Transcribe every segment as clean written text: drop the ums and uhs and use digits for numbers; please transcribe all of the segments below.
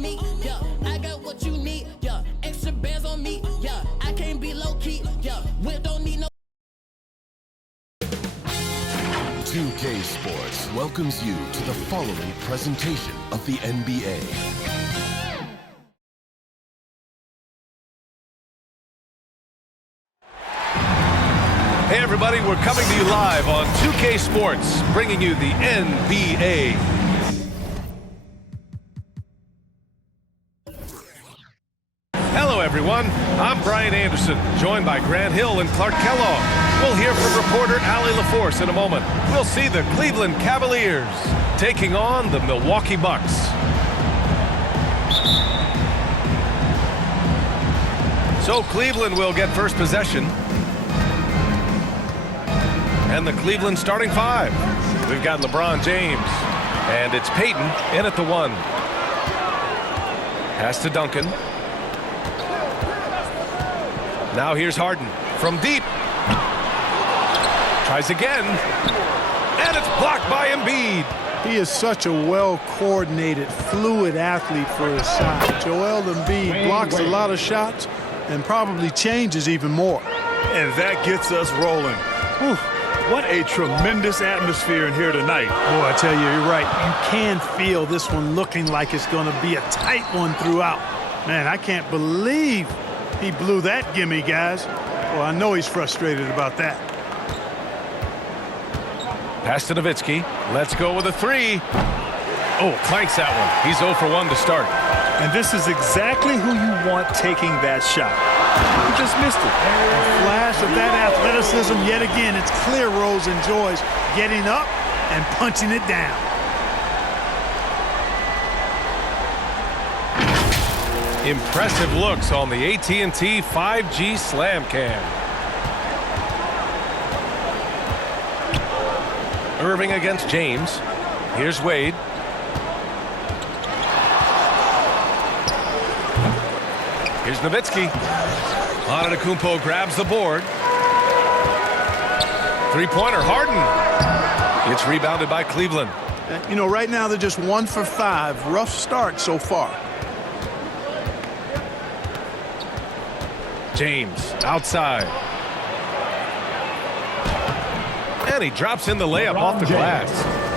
on me, yeah. I got what you need, yeah. Extra bands on me, yeah. I can't be low key, yeah. We don't need no. 2K Sports welcomes you to the following presentation of the NBA. Hey everybody, we're coming to you live on 2K Sports, bringing you the NBA. Hello everyone, I'm Brian Anderson, joined by Grant Hill and Clark Kellogg. We'll hear from reporter Allie LaForce in a moment. We'll see the Cleveland Cavaliers taking on the Milwaukee Bucks. So Cleveland will get first possession. And the Cleveland starting five. We've got LeBron James. And it's Payton in at the 1. Pass to Duncan. Now here's Harden from deep. Tries again. And it's blocked by Embiid. He is such a well-coordinated, fluid athlete for his size. Joel Embiid blocks a lot of shots and probably changes even more. And that gets us rolling. Whew. What a tremendous atmosphere in here tonight. Boy, I tell you, you're right. You can feel this one looking like it's going to be a tight one throughout. Man, I can't believe he blew that gimme, guys. Well, I know he's frustrated about that. Pass to Nowitzki. Let's go with a 3. Oh, clanks that one. He's 0 for 1 to start. And this is exactly who you want taking that shot. He just missed it. A flash of that athleticism yet again. It's clear Rose enjoys getting up and punching it down. Impressive looks on the AT&T 5G Slam Cam. Irving against James. Here's Wade. Here's Nowitzki. Antetokounmpo grabs the board. Three-pointer, Harden. It's rebounded by Cleveland. You know, right now they're just 1 for 5. Rough start so far. James outside. And he drops in the layup off the glass.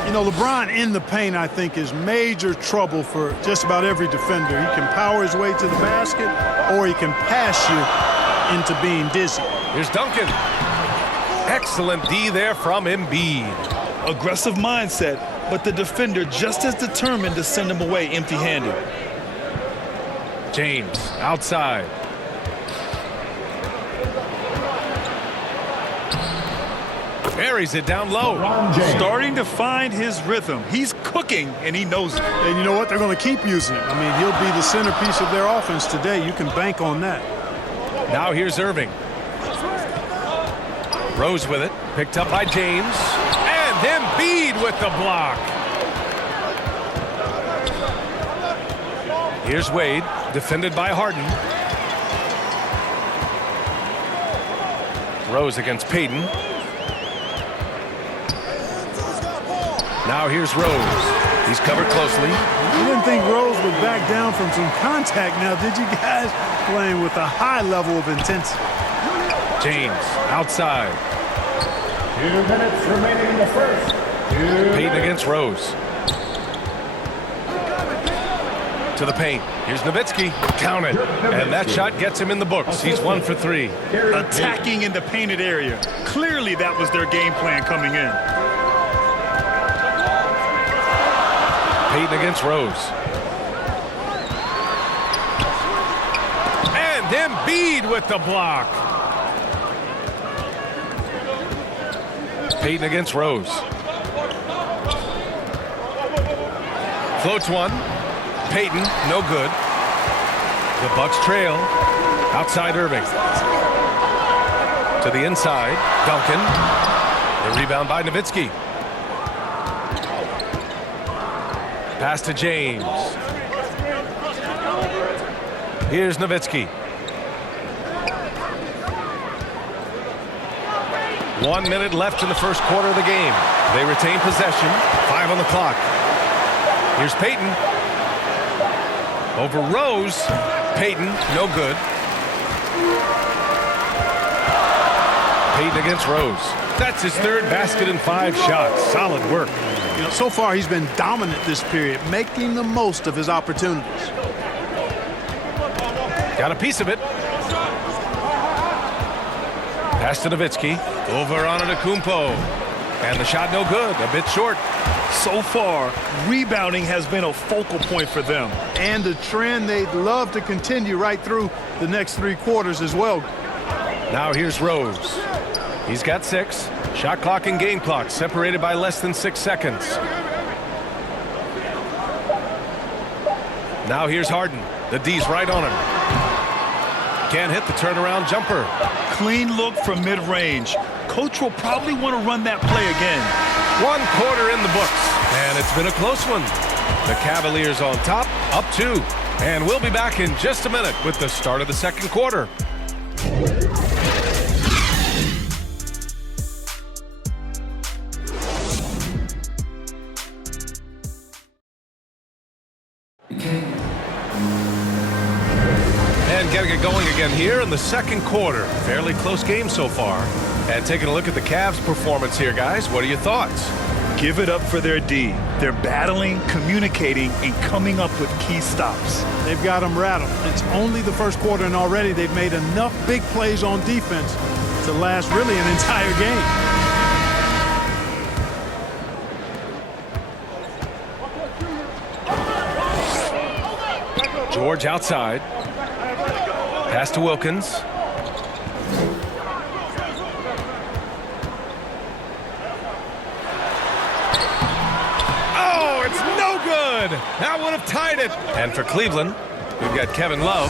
You know, LeBron in the paint, I think, is major trouble for just about every defender. He can power his way to the basket, or he can pass you into being dizzy. Here's Duncan. Excellent D there from Embiid. Aggressive mindset, but the defender just as determined to send him away empty-handed. James outside. Buries it down low. Starting to find his rhythm. He's cooking, and he knows it. And you know what? They're going to keep using him. I mean, he'll be the centerpiece of their offense today. You can bank on that. Now here's Irving. Rose with it. Picked up by James. And Embiid with the block. Here's Wade. Defended by Harden. Rose against Payton. Now here's Rose. He's covered closely. You didn't think Rose would back down from some contact now, did you guys? Playing with a high level of intensity. James outside. 2 minutes remaining in the first. Payton against Rose. To the paint. Here's Nowitzki. Count it. And that shot gets him in the books. He's 1 for 3. Attacking in the painted area. Clearly that was their game plan coming in. Payton against Rose. And Embiid with the block. Payton against Rose. Floats one. Payton, no good. The Bucks trail. Outside Irving. To the inside. Duncan. The rebound by Nowitzki. Pass to James. Here's Nowitzki. 1 minute left in the first quarter of the game. They retain possession. 5 on the clock. Here's Payton. Over Rose. Payton, no good. Payton against Rose. That's his third basket in 5 shots. Solid work. You know, so far he's been dominant this period, making the most of his opportunities. Got a piece of it. Pass to Nowitzki. Over on Antetokounmpo. And the shot no good. A bit short. So far, rebounding has been a focal point for them. And a trend they'd love to continue right through the next 3 quarters as well. Now here's Rose. He's got 6. Shot clock and game clock separated by less than 6 seconds. Now here's Harden. The D's right on him. Can't hit the turnaround jumper. Clean look from mid-range. Coach will probably want to run that play again. 1 quarter in the books, and it's been a close one. The Cavaliers on top, up 2. And we'll be back in just a minute with the start of the second quarter. And getting it going again here in the second quarter. Fairly close game so far. And taking a look at the Cavs' performance here, guys. What are your thoughts? Give it up for their D. They're battling, communicating, and coming up with key stops. They've got them rattled. It's only the first quarter, and already they've made enough big plays on defense to last really an entire game. George outside. Pass to Wilkins. Oh, it's no good. That would have tied it. And for Cleveland, we've got Kevin Love.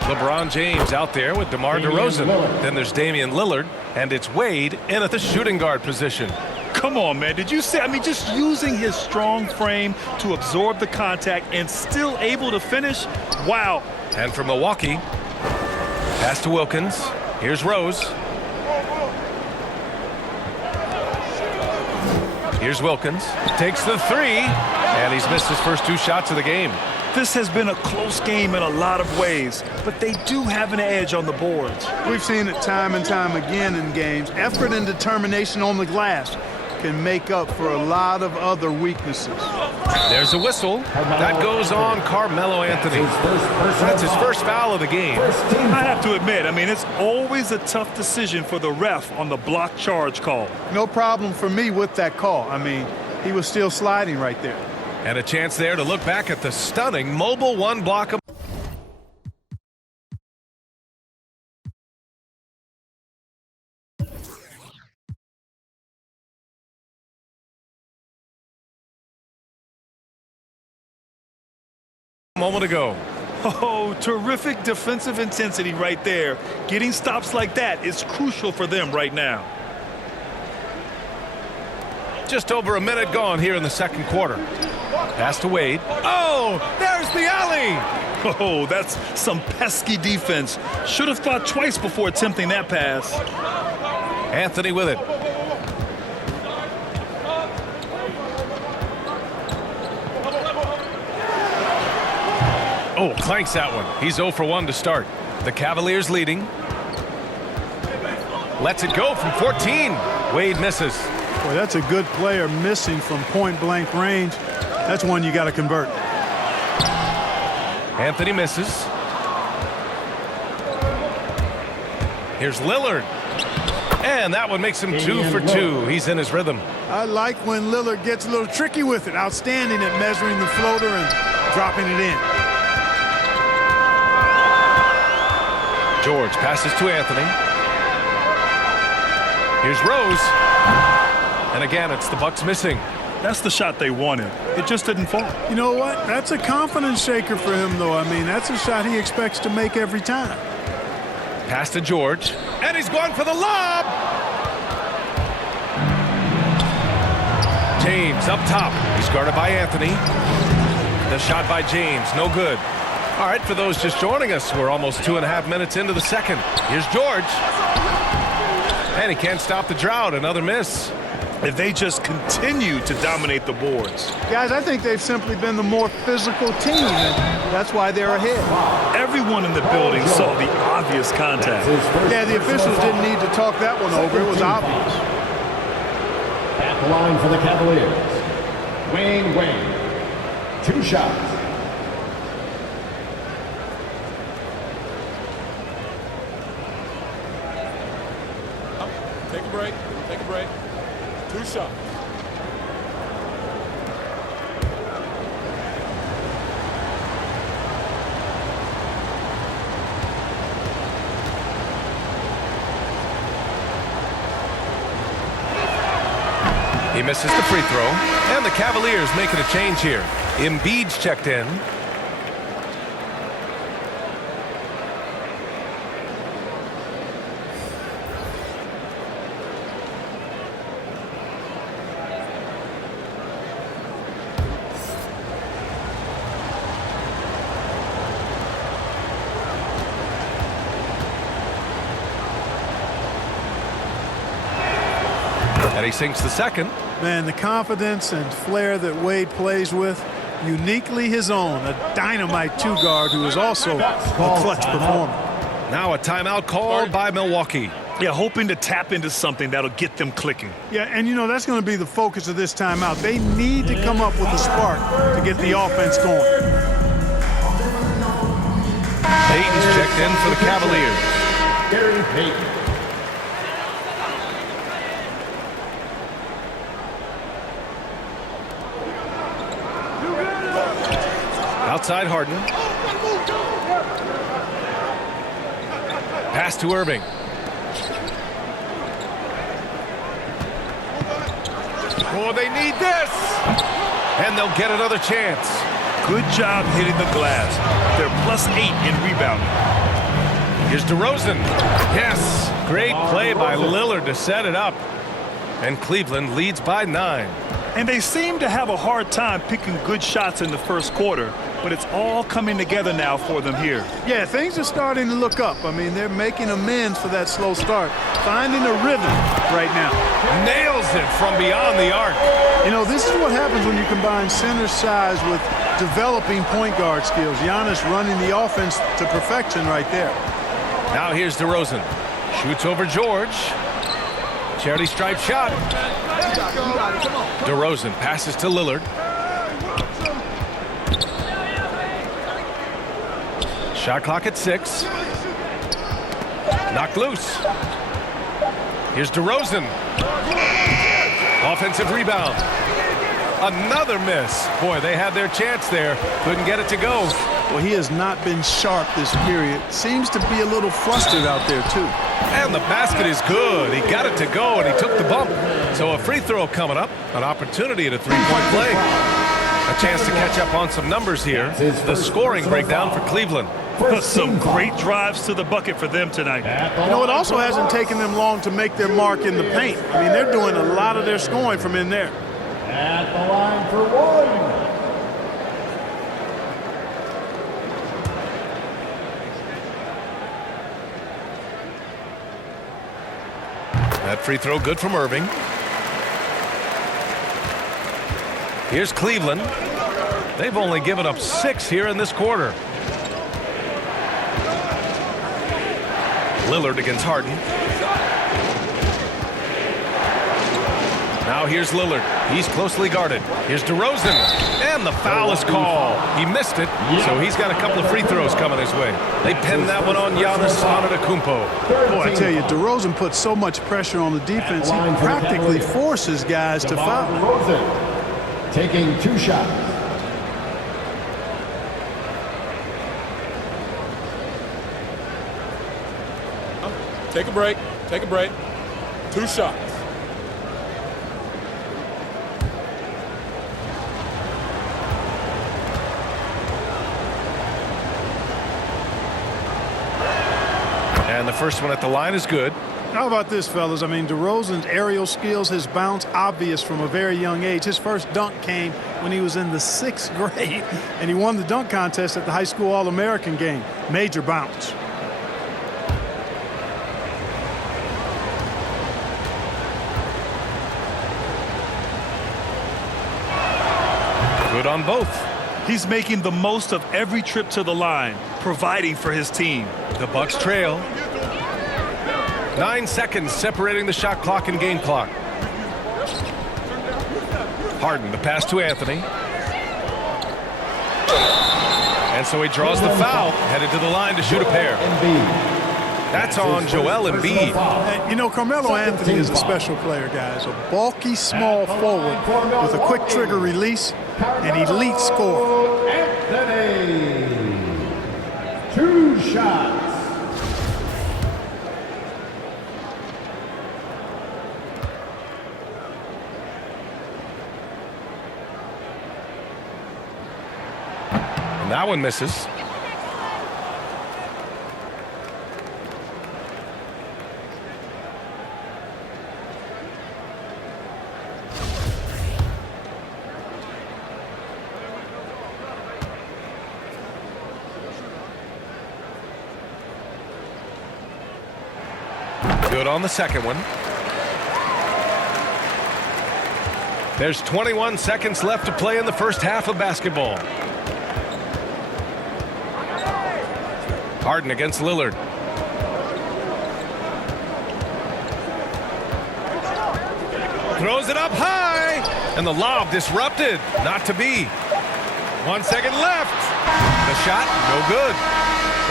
LeBron James out there with DeMar DeRozan. Then there's Damian Lillard. And it's Wade in at the shooting guard position. Come on, man. Did you see? I mean, just using his strong frame to absorb the contact and still able to finish. Wow. And for Milwaukee, pass to Wilkins. Here's Rose. Here's Wilkins. Takes the 3. And he's missed his first 2 shots of the game. This has been a close game in a lot of ways, but they do have an edge on the boards. We've seen it time and time again in games. Effort and determination on the glass can make up for a lot of other weaknesses. There's a whistle. That goes on Carmelo Anthony. That's his first foul of the game. I have to admit, I mean, it's always a tough decision for the ref on the block charge call. No problem for me with that call. I mean, he was still sliding right there. And a chance there to look back at the stunning mobile 1 block. Moment ago. Oh, terrific defensive intensity right there. Getting stops like that is crucial for them right now. Just over a minute gone here in the second quarter. Pass to Wade. Oh, there's the alley. Oh, that's some pesky defense. Should have thought twice before attempting that pass. Anthony with it. Oh, clanks that one. He's 0 for 1 to start. The Cavaliers leading. Lets it go from 14. Wade misses. Boy, that's a good player missing from point-blank range. That's one you got to convert. Anthony misses. Here's Lillard. And that one makes him 2 for 2. He's in his rhythm. I like when Lillard gets a little tricky with it. Outstanding at measuring the floater and dropping it in. George passes to Anthony. Here's Rose. And again, it's the Bucks missing. That's the shot they wanted. It just didn't fall. You know what? That's a confidence shaker for him, though. I mean, that's a shot he expects to make every time. Pass to George. And he's going for the lob. James up top. He's guarded by Anthony. The shot by James, no good. All right, for those just joining us, we're almost 2.5 minutes into the second. Here's George. And he can't stop the drought. Another miss. if they just continue to dominate the boards. Guys, I think they've simply been the more physical team, and that's why they're ahead. Everyone in the building saw the obvious contact. Yeah, the officials didn't need to talk that one over. It was obvious. At the line for the Cavaliers, Wayne. 2 shots. Take a break. 2 shots. He misses the free throw, and the Cavaliers making a change here. Embiid's checked in. And he sinks the second. Man, the confidence and flair that Wade plays with, uniquely his own. A dynamite 2-guard who is also a clutch performer. Now a timeout called by Milwaukee. Yeah, hoping to tap into something that'll get them clicking. Yeah, and you know, that's going to be the focus of this timeout. They need to come up with a spark to get the offense going. Payton's checked in for the Cavaliers. Gary Payton. Outside Harden. Pass to Irving. Oh, they need this! And they'll get another chance. Good job hitting the glass. They're +8 in rebounding. Here's DeRozan. Yes, great play by Lillard to set it up. And Cleveland leads by 9. And they seem to have a hard time picking good shots in the first quarter, but it's all coming together now for them here. Yeah, things are starting to look up. I mean, they're making amends for that slow start, finding a rhythm right now. Nails it from beyond the arc. You know, this is what happens when you combine center size with developing point guard skills. Giannis running the offense to perfection right there. Now here's DeRozan. Shoots over George. Charity stripe shot. DeRozan passes to Lillard. Shot clock at 6. Knocked loose. Here's DeRozan. Offensive rebound. Another miss. Boy, they had their chance there. Couldn't get it to go. Well, he has not been sharp this period. Seems to be a little flustered out there, too. And the basket is good. He got it to go, and he took the bump. So a free throw coming up. An opportunity at a three-point play. A chance to catch up on some numbers here. The scoring breakdown for Cleveland. Some great drives to the bucket for them tonight. You know, it also hasn't taken them long to make their mark in the paint. I mean, they're doing a lot of their scoring from in there. At the line for 1. That free throw good from Irving. Here's Cleveland. They've only given up 6 here in this quarter. Lillard against Harden. Now here's Lillard. He's closely guarded. Here's DeRozan. And the foul is called. He missed it, so he's got a couple of free throws coming his way. They pinned that one on Giannis Antetokounmpo. Boy, I tell you, DeRozan puts so much pressure on the defense, he practically forces guys to foul. DeRozan taking 2 shots. Take a break. 2 shots. And the first one at the line is good. How about this, fellas? I mean, DeRozan's aerial skills, his bounce, obvious from a very young age. His first dunk came when he was in the 6th grade, and he won the dunk contest at the high school All-American game. Major bounce. Good on both. He's making the most of every trip to the line, providing for his team. The Bucks trail. 9 seconds separating the shot clock and game clock. Harden, the pass to Anthony. And so he draws the foul, headed to the line to shoot a pair. That's on Joel Embiid. And, you know, Carmelo Anthony is a special player, guys. A bulky, small forward with a quick trigger release and elite score. Anthony. 2 shots. And that one misses. Good on the second one. There's 21 seconds left to play in the first half of basketball. Harden against Lillard. Throws it up high, and the lob disrupted. Not to be. 1 second left. The shot, no good.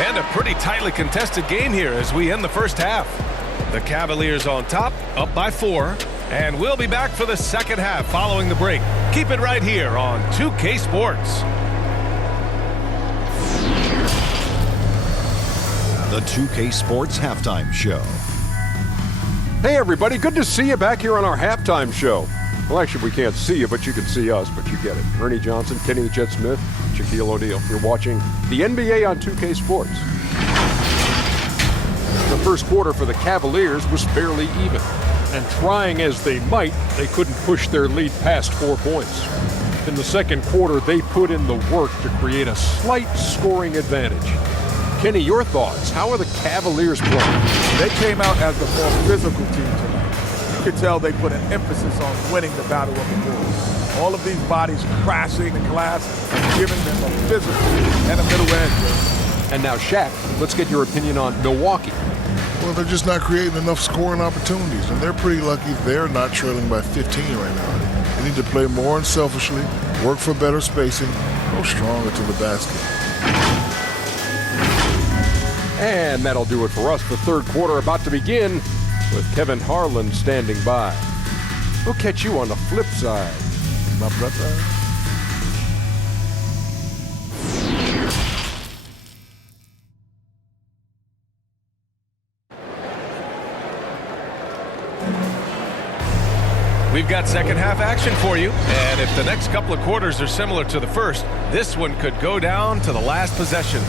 And a pretty tightly contested game here as we end the first half. The Cavaliers on top, up by 4. And we'll be back for the second half following the break. Keep it right here on 2K Sports. The 2K Sports Halftime Show. Hey everybody, good to see you back here on our halftime show. Well, actually we can't see you, but you can see us, but you get it. Ernie Johnson, Kenny the Jet Smith, Shaquille O'Neal. You're watching the NBA on 2K Sports. The first quarter for the Cavaliers was fairly even. And trying as they might, they couldn't push their lead past 4 points. In the second quarter, they put in the work to create a slight scoring advantage. Kenny, your thoughts? How are the Cavaliers playing? They came out as the more physical team tonight. You could tell they put an emphasis on winning the battle of the boards. All of these bodies crashing the glass and giving them a physical and a middle edge. And now, Shaq, let's get your opinion on Milwaukee. Well, they're just not creating enough scoring opportunities, and they're pretty lucky they're not trailing by 15 right now. They need to play more unselfishly, work for better spacing, go stronger to the basket. And that'll do it for us. The third quarter about to begin with Kevin Harlan standing by. We'll catch you on the flip side, my brother. We've got second half action for you, and if the next couple of quarters are similar to the first, this one could go down to the last possession.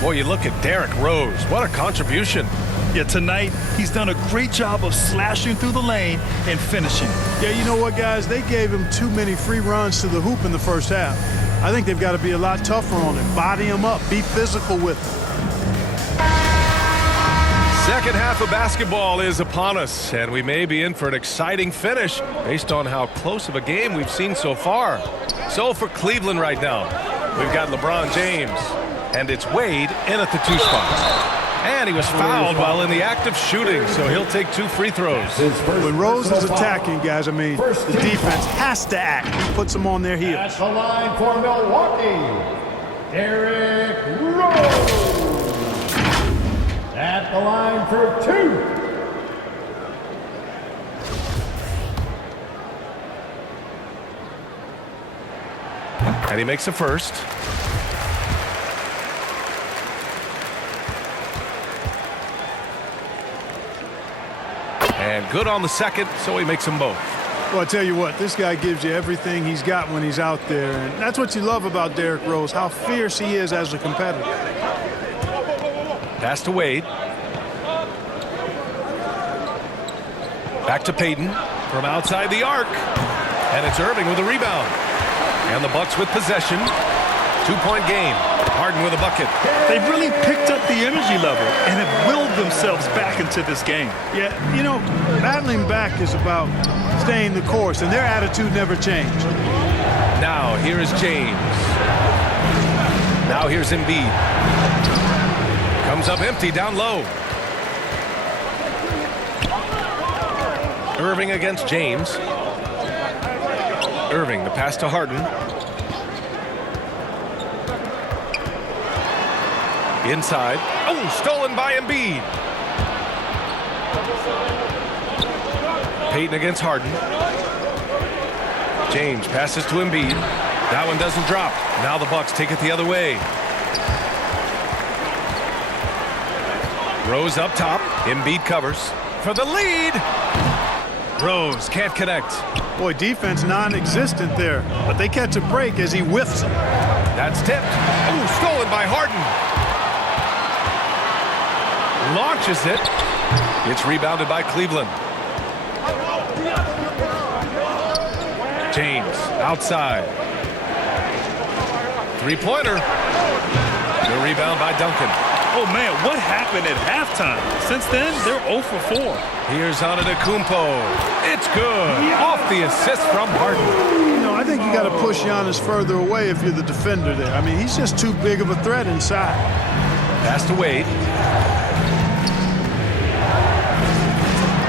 Boy, you look at Derrick Rose. What a contribution. Yeah, tonight, he's done a great job of slashing through the lane and finishing. Yeah, you know what, guys? They gave him too many free runs to the hoop in the first half. I think they've got to be a lot tougher on him. Body him up. Be physical with him. Second half of basketball is upon us, and we may be in for an exciting finish based on how close of a game we've seen so far. So for Cleveland right now, we've got LeBron James, and it's Wade in at the 2 spot. And he was fouled while in the act of shooting, so he'll take 2 free throws. When Rose is attacking, guys, I mean, the defense has to act. He puts them on their heels. At the line for Milwaukee, DeathRow. At the line for 2. And he makes a first. And good on the second, so he makes them both. Well, I tell you what, this guy gives you everything he's got when he's out there. And that's what you love about Derrick Rose, how fierce he is as a competitor. Pass to Wade. Back to Payton from outside the arc. And it's Irving with a rebound. And the Bucks with possession. 2-point game. Harden with a bucket. They've really picked up the energy level and have willed themselves back into this game. Yeah, you know, battling back is about staying the course, and their attitude never changed. Now here is James. Now here's Embiid. Comes up empty down low. Irving against James. Irving, the pass to Harden. Inside. Oh, stolen by Embiid. Payton against Harden. James passes to Embiid. That one doesn't drop. Now the Bucks take it the other way. Rose up top. Embiid covers for the lead. Rose can't connect. Boy, defense non-existent there, but they catch a break as he whiffs it. That's tipped. Oh, stolen by Harden. Launches it. It's rebounded by Cleveland. James outside. Three-pointer. The rebound by Duncan. Oh, man, what happened at halftime? Since then, they're 0 for 4. Here's Antetokounmpo. It's good. Off the assist from Harden. You know, I think you got to push Giannis further away if you're the defender there. I mean, he's just too big of a threat inside. Pass to Wade.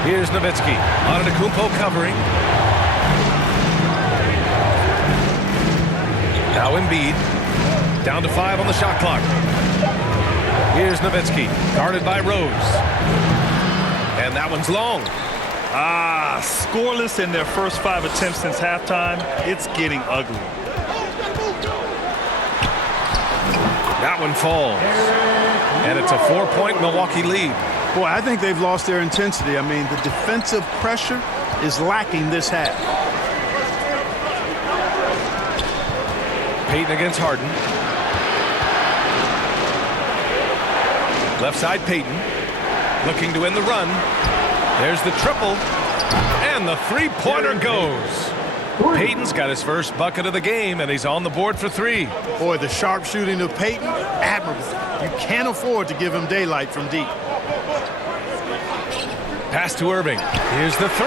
Here's Nowitzki. Antetokounmpo covering. Now Embiid. Down to 5 on the shot clock. Here's Nowitzki, guarded by Rose. And that one's long. Scoreless in their first 5 attempts since halftime. It's getting ugly. That one falls. And it's a 4-point Milwaukee lead. Boy, I think they've lost their intensity. I mean, the defensive pressure is lacking this half. Payton against Harden. Left side Payton. Looking to win the run. There's the triple. And the three-pointer goes. Payton's got his first bucket of the game, and he's on the board for 3. Boy, the sharp shooting of Payton, admirable. You can't afford to give him daylight from deep. Pass to Irving. Here's the 3.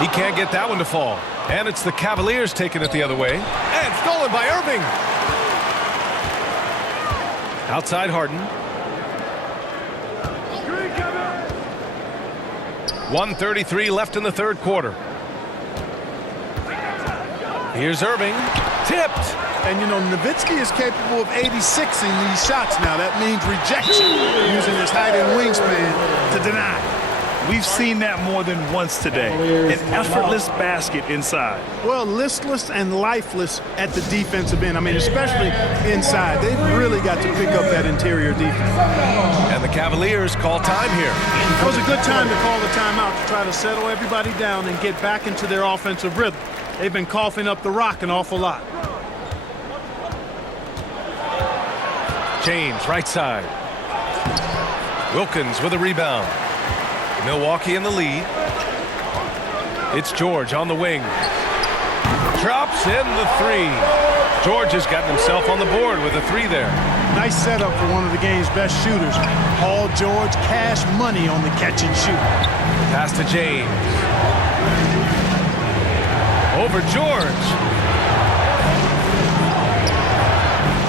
He can't get that one to fall. And it's the Cavaliers taking it the other way. And stolen by Irving. Outside Harden. 1:33 left in the third quarter. Here's Irving. Tipped. And, you know, Nowitzki is capable of 86ing these shots now. That means rejection, using his height and wingspan to deny. We've seen that more than once today. An effortless basket inside. Well, listless and lifeless at the defensive end. I mean, especially inside. They've really got to pick up that interior defense. And the Cavaliers call time here. It was a good time to call the timeout to try to settle everybody down and get back into their offensive rhythm. They've been coughing up the rock an awful lot. James, right side. Wilkins with a rebound. Milwaukee in the lead. It's George on the wing. Drops in the 3. George has gotten himself on the board with a 3 there. Nice setup for one of the game's best shooters. Paul George, cash money on the catch and shoot. Pass to James. Over George.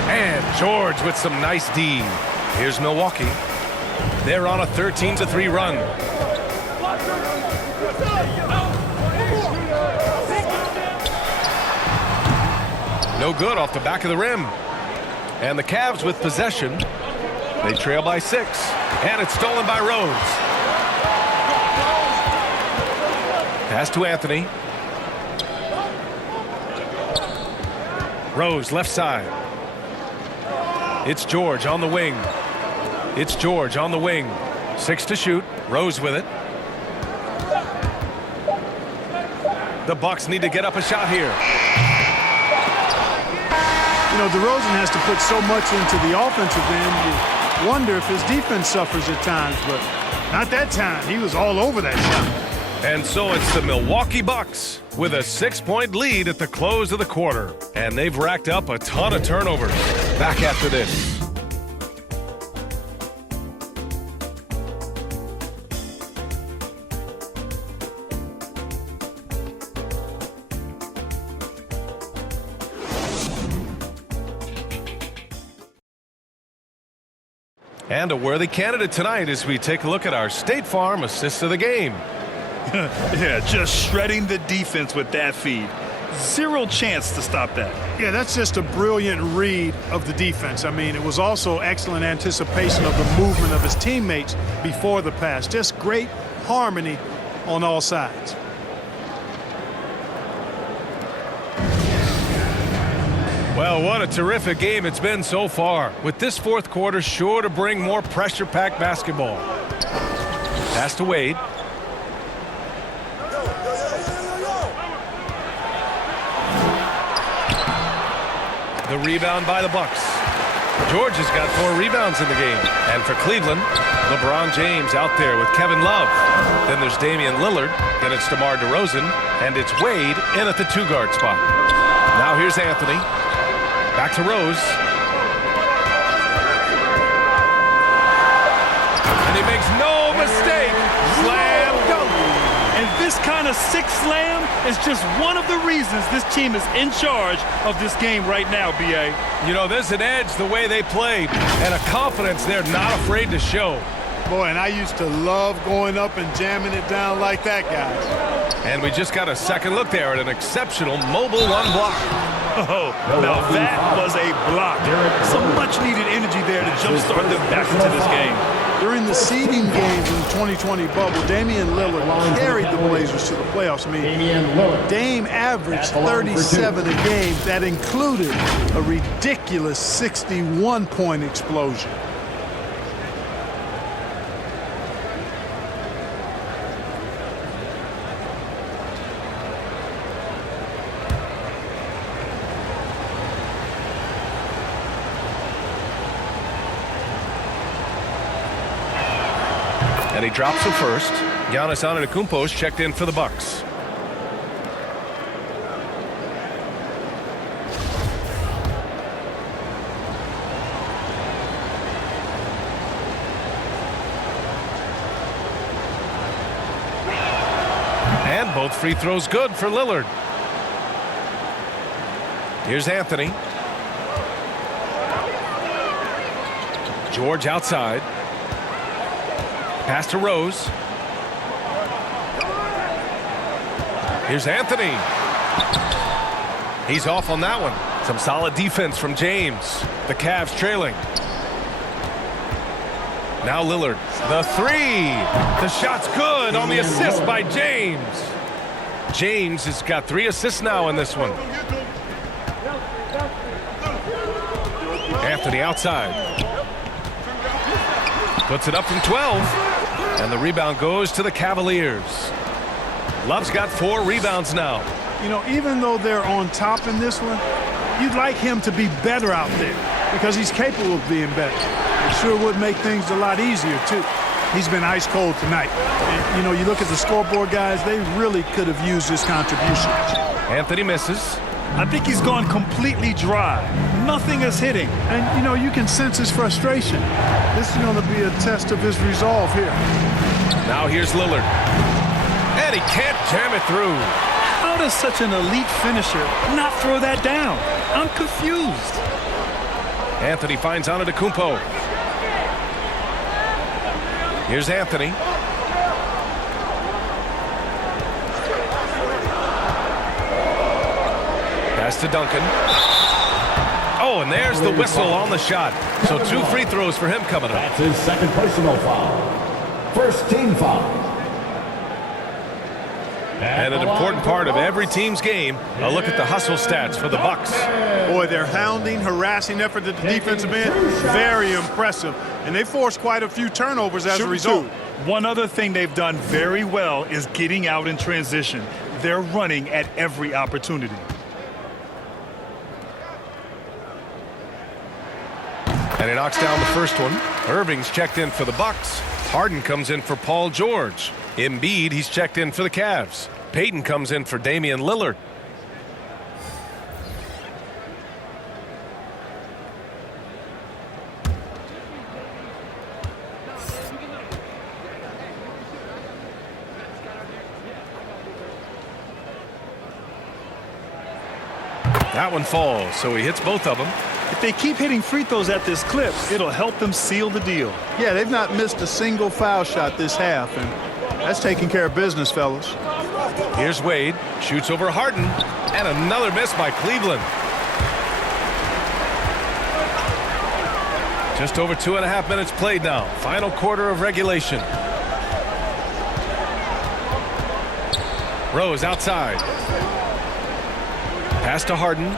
And George with some nice D. Here's Milwaukee. They're on a 13-3 run. No good off the back of the rim. And the Cavs with possession. They trail by 6. And it's stolen by Rose. Pass to Anthony. Rose left side. It's George on the wing. It's George on the wing. 6 to shoot. Rose with it. The Bucks need to get up a shot here. You know, DeRozan has to put so much into the offensive end. You wonder if his defense suffers at times, but not that time. He was all over that shot. And so it's the Milwaukee Bucks with a 6-point lead at the close of the quarter. And they've racked up a ton of turnovers. Back after this. And a worthy candidate tonight as we take a look at our State Farm assist of the game. Yeah, just shredding the defense with that feed. Zero chance to stop that. Yeah, that's just a brilliant read of the defense. I mean, it was also excellent anticipation of the movement of his teammates before the pass. Just great harmony on all sides. Well, what a terrific game it's been so far, with this fourth quarter sure to bring more pressure-packed basketball. Pass to Wade. The rebound by the Bucks. George has got 4 rebounds in the game. And for Cleveland, LeBron James out there with Kevin Love. Then there's Damian Lillard. Then it's DeMar DeRozan. And it's Wade in at the 2-guard spot. Now here's Anthony. Back to Rose. And he makes no mistake. Slam dunk. And this kind of sick slam is just one of the reasons this team is in charge of this game right now, B.A. You know, there's an edge the way they played and a confidence they're not afraid to show. Boy, and I used to love going up and jamming it down like that, guys. And we just got a second look there at an exceptional mobile 1 block. Oh, now that was a block. Some much-needed energy there to jumpstart them back into this game. During the seeding games in the 2020 bubble, Damian Lillard carried the Blazers to the playoffs. I mean, Dame averaged 37 a game. That included a ridiculous 61-point explosion. And he drops the first. Giannis Antetokounmpo's checked in for the Bucks. And both free throws good for Lillard. Here's Anthony. George outside. Pass to Rose. Here's Anthony. He's off on that one. Some solid defense from James. The Cavs trailing. Now Lillard. The 3. The shot's good on the assist by James. James has got 3 assists now in this one. Anthony outside. Puts it up from 12. And the rebound goes to the Cavaliers. Love's got 4 rebounds now. You know, even though they're on top in this one, you'd like him to be better out there because he's capable of being better. It sure would make things a lot easier, too. He's been ice cold tonight. And, you know, you look at the scoreboard, guys, they really could have used his contribution. Anthony misses. I think he's gone completely dry. Nothing is hitting. And, you know, you can sense his frustration. This is going to be a test of his resolve here. Now here's Lillard. And he can't jam it through. How does such an elite finisher not throw that down? I'm confused. Anthony finds Antetokounmpo. Here's Anthony. Pass to Duncan. Oh, and there's the whistle on the shot. So 2 free throws for him coming up. That's his second personal foul. First team foul. And an important part of every team's game, a look at the hustle stats for the Bucks. Boy, their hounding, harassing effort at the defensive end, very impressive. And they forced quite a few turnovers as a result. One other thing they've done very well is getting out in transition. They're running at every opportunity. And he knocks down the first one. Irving's checked in for the Bucks. Harden comes in for Paul George. Embiid, he's checked in for the Cavs. Payton comes in for Damian Lillard. That one falls, so he hits both of them. If they keep hitting free throws at this clip, it'll help them seal the deal. Yeah, they've not missed a single foul shot this half, and that's taking care of business, fellas. Here's Wade, shoots over Harden, and another miss by Cleveland. Just over 2.5 minutes played now. Final quarter of regulation. Rose outside. Pass to Harden.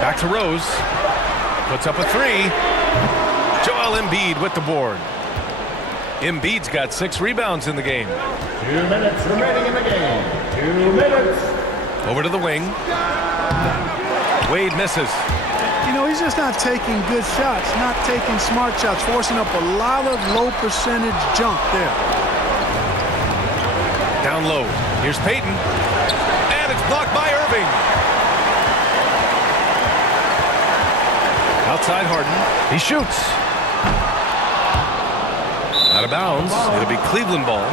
Back to Rose. Puts up a three. Joel Embiid with the board. Embiid's got 6 rebounds in the game. 2 minutes remaining in the game. 2 minutes. Over to the wing. Wade misses. You know, he's just not taking good shots, not taking smart shots, forcing up a lot of low percentage junk there. Down low. Here's Payton. And it's blocked by Irving. Outside Harden. He shoots. Out of bounds. It'll be Cleveland ball.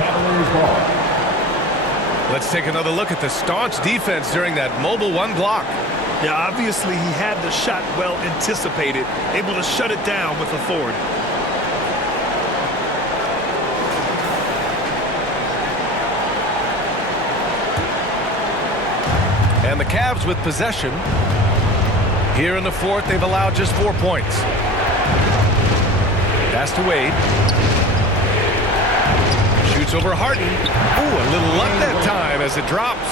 Let's take another look at the staunch defense during that mobile 1 block. Yeah, obviously he had the shot well anticipated, able to shut it down with authority. And the Cavs with possession. Here in the fourth, they've allowed just 4 points. Pass to Wade. Shoots over Harden. Ooh, a little luck that time as it drops.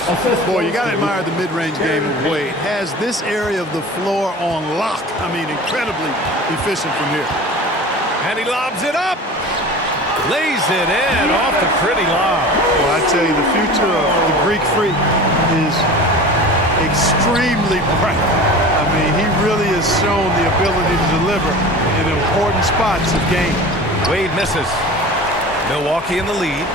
Boy, you got to admire the mid-range game of Wade. Has this area of the floor on lock. I mean, incredibly efficient from here. And he lobs it up. Lays it in off the pretty lob. Well, I tell you, the future of the Greek Freak is extremely bright. I mean, he really has shown the ability to deliver in important spots of game. Wade misses. Milwaukee in the lead.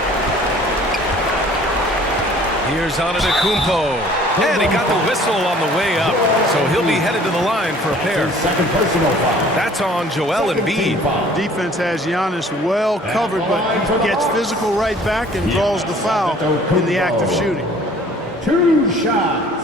Here's Antetokounmpo. And he got the whistle on the way up, so he'll be headed to the line for a pair. Second personal foul. That's on Joel Embiid. Defense has Giannis well covered, but gets physical right back and draws the foul in the act of shooting. 2 shots.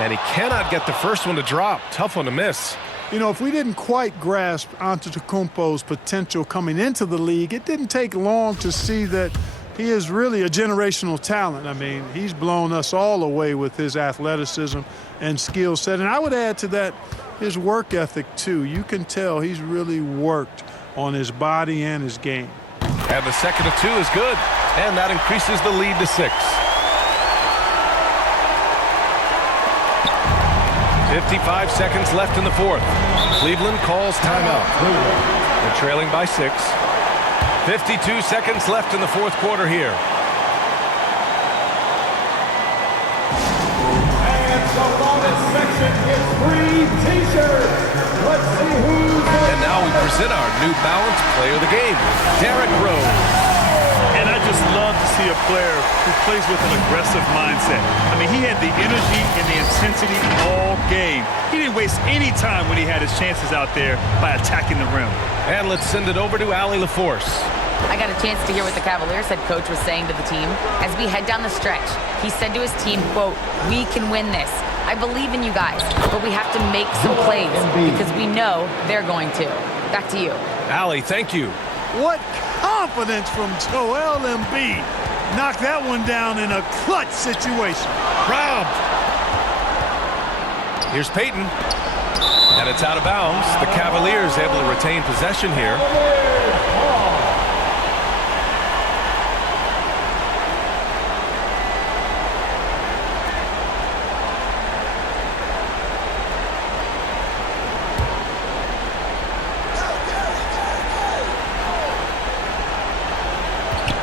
And he cannot get the first one to drop. Tough one to miss. You know, if we didn't quite grasp Antetokounmpo's potential coming into the league, it didn't take long to see that he is really a generational talent. I mean, he's blown us all away with his athleticism and skill set. And I would add to that his work ethic, too. You can tell he's really worked on his body and his game. And the second of 2 is good. And that increases the lead to 6. 55 seconds left in the fourth. Cleveland calls timeout. They're trailing by 6. 52 seconds left in the fourth quarter here. And the longest section gets free T-shirts. Let's see who's And now we present our New Balance Player of the Game, Derrick Rose. And I just love to see a player who plays with an aggressive mindset. I mean, he had the energy and the intensity all game. He didn't waste any time when he had his chances out there by attacking the rim. And let's send it over to Allie LaForce. I got a chance to hear what the Cavaliers head coach was saying to the team. As we head down the stretch, he said to his team, quote, "We can win this. I believe in you guys, but we have to make some plays because we know they're going to." Back to you. Allie, thank you. What confidence from Joel Embiid. Knocked that one down in a clutch situation. Robbed. Here's Payton. And it's out of bounds. The Cavaliers able to retain possession here.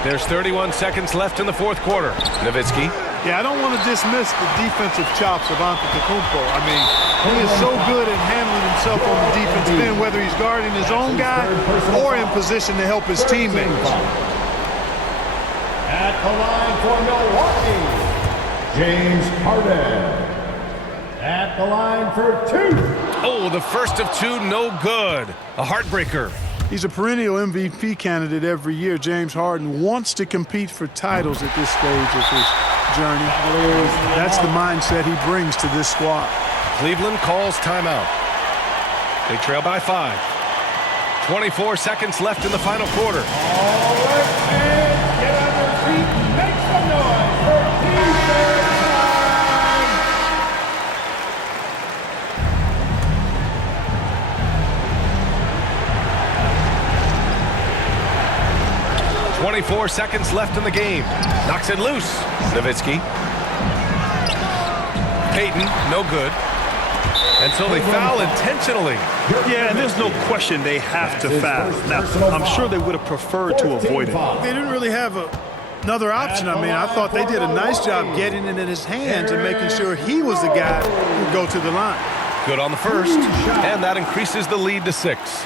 There's 31 seconds left in the fourth quarter. Nowitzki. Yeah, I don't want to dismiss the defensive chops of Antetokounmpo. I mean, he is so good at handling himself on the defensive end, whether he's guarding his own guy or in position to help his teammates. At the line for Milwaukee, James Harden. At the line for 2. Oh, the first of 2, no good. A heartbreaker. He's a perennial MVP candidate every year. James Harden wants to compete for titles at this stage of his journey. That's the mindset he brings to this squad. Cleveland calls timeout. They trail by 5. 24 seconds left in the final quarter. All right, fans, get on your feet, make some noise for defense time. 24 seconds left in the game. Knocks it loose. Nowitzki. Payton, no good. And so they foul intentionally. Yeah, and there's no question they have to foul. Now, I'm sure they would have preferred to avoid it. They didn't really have another option. I mean, I thought they did a nice job getting it in his hands and making sure he was the guy who would go to the line. Good on the first, and that increases the lead to 6.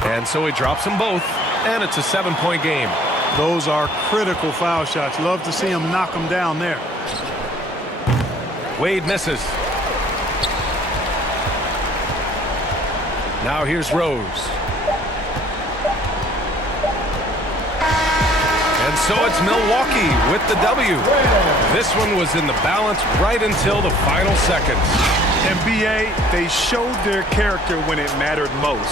And so he drops them both, and it's a 7-point game. Those are critical foul shots. Love to see him knock them down there. Wade misses. Now here's Rose. And so it's Milwaukee with the W. This one was in the balance right until the final seconds. NBA, they showed their character when it mattered most,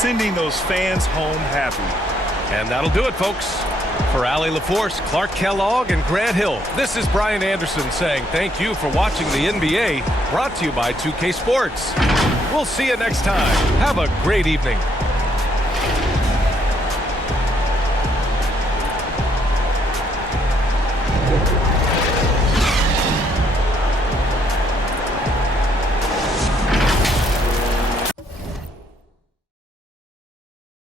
sending those fans home happy. And that'll do it, folks. For Allie LaForce, Clark Kellogg, and Grant Hill, this is Brian Anderson saying thank you for watching the NBA, brought to you by 2K Sports. We'll see you next time. Have a great evening.